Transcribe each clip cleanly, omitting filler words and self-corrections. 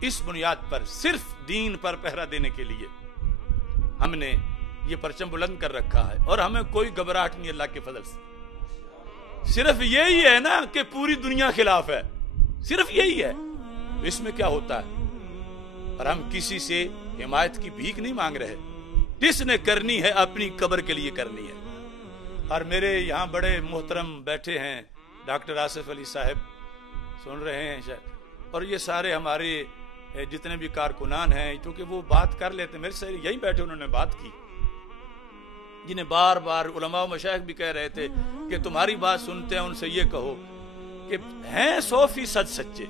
اس بنیاد پر صرف دین پر پہرا دینے کے لیے ہم نے یہ پرچم بلند کر رکھا ہے، اور ہمیں کوئی گھبراہٹ نہیں اللہ کے فضل سے۔ صرف یہی ہے نا کہ پوری دنیا خلاف ہے، صرف یہی ہے، اس میں کیا ہوتا ہے؟ اور ہم کسی سے حمایت کی بھیک نہیں مانگ رہے، جس نے کرنی ہے اپنی قبر کے لیے کرنی ہے۔ اور میرے یہاں بڑے محترم بیٹھے ہیں، ڈاکٹر آصف علی صاحب سن رہے ہیں شاید، اور یہ سارے ہمارے جتنے بھی کارکنان ہیں، کیونکہ وہ بات کر لیتے ہیں، میرے سے یہیں بیٹھے انہوں نے بات کی، جنہیں بار بار علماء و مشائخ بھی کہہ رہے تھے کہ تمہاری بات سنتے ہیں ان سے یہ کہو کہ ہیں 100% سچے،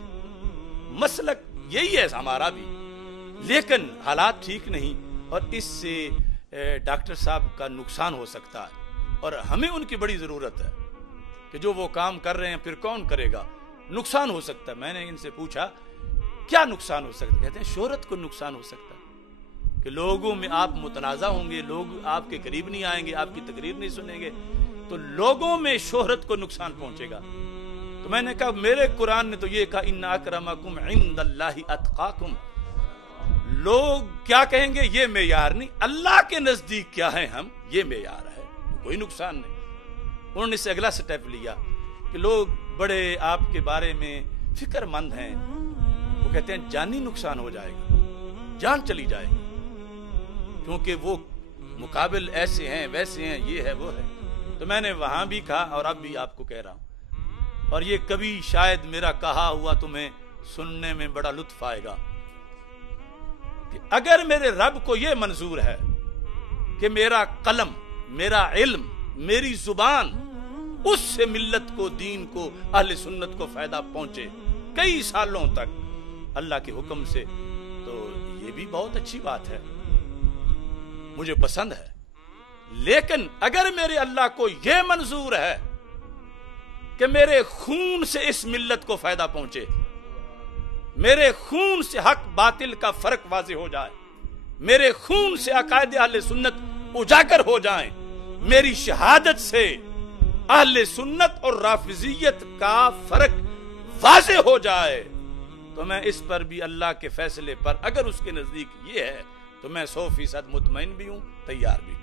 مسلک یہی ہے ہمارا بھی، لیکن حالات ٹھیک نہیں، اور اس سے ڈاکٹر صاحب کا نقصان ہو سکتا ہے، اور ہمیں ان کی بڑی ضرورت ہے کہ جو وہ کام کر رہے ہیں پھر کون کرے گا، نقصان ہو سکتا ہے۔ میں نے ان سے پوچھا کیا نقصان ہو سکتا ہے؟ کہتے ہیں شہرت کو نقصان ہو سکتا ہے، کہ لوگوں میں آپ متنازع ہوں گے، لوگ آپ کے قریب نہیں آئیں گے، آپ کی تقریر نہیں سنیں گے، تو لوگوں میں شہرت کو نقصان پہنچے گا۔ تو میں نے کہا میرے قرآن نے تو یہ کہا ان اکرمکم عند اللہ اتقاکم، لوگ کیا کہیں گے یہ معیار نہیں، اللہ کے نزدیک کیا ہے ہم، یہ معیار ہے، کوئی نقصان نہیں۔ انہوں نے اس سے اگلا سٹیپ لیا کہ لوگ بڑے آپ کے بارے میں فکر مند ہیں، وہ کہتے ہیں جانی نقصان ہو جائے گا، جان چلی جائے گی، کیونکہ وہ مقابل ایسے ہیں ویسے ہیں، یہ ہے وہ ہے۔ تو میں نے وہاں بھی کہا اور اب بھی آپ کو کہہ رہا ہوں، اور یہ کبھی شاید میرا کہا ہوا تمہیں سننے میں بڑا لطف آئے گا، کہ اگر میرے رب کو یہ منظور ہے کہ میرا قلم، میرا علم، میری زبان اس سے ملت کو، دین کو، اہل سنت کو فائدہ پہنچے کئی سالوں تک اللہ کے حکم سے، تو یہ بھی بہت اچھی بات ہے، مجھے پسند ہے۔ لیکن اگر میرے اللہ کو یہ منظور ہے کہ میرے خون سے اس ملت کو فائدہ پہنچے، میرے خون سے حق باطل کا فرق واضح ہو جائے، میرے خون سے عقائد اہل سنت اجاگر ہو جائیں، میری شہادت سے اہل سنت اور رافضیت کا فرق واضح ہو جائے، تو میں اس پر بھی اللہ کے فیصلے پر، اگر اس کے نزدیک یہ ہے تو میں 100% مطمئن بھی ہوں، تیار بھی ہوں۔